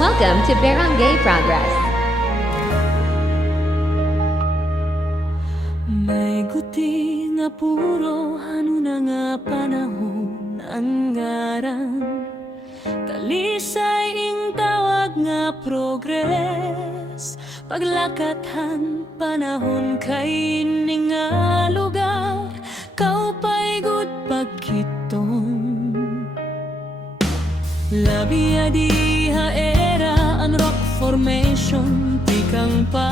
Welcome to Barangay Progress. May guti nga puro ano na nga panahon ang ngaran Talisay ing tawag nga progress Paglakathan panahon kay ining nga lugar Kaupay gud pagkiton Labi diha era ang rock formation Tikang pa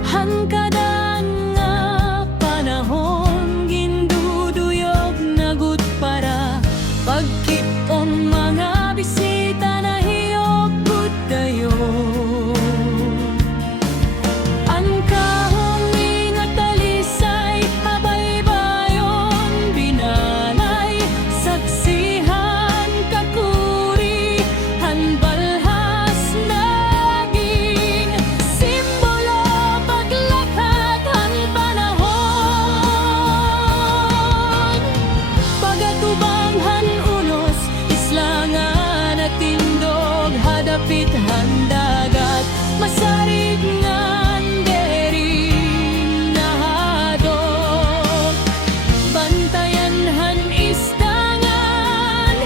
Hangkadan nga panahon Ginduduyog na gud para Pagkipon mga bisita na hiyog gud dayon Ang kahong nga talisay Habaybayon binalay Saksihan kakuri Hanbalhas naging Simbolo paglakad ang panahon Pagatubanghan unos Islangan at tindog Hadapit handagat Masarig ngan deri nahadog Bantayanhan istangan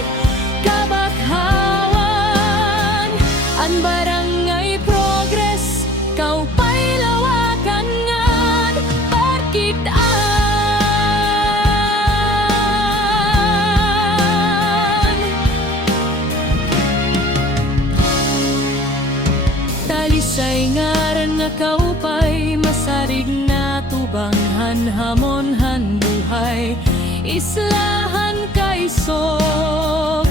Kabakhawan An barangay progress Kaupay lawakan ngan Parkitaan Talisay ngaran nga kaupay Masarig na tubanghan Hamonhan buhay Islahan kay sok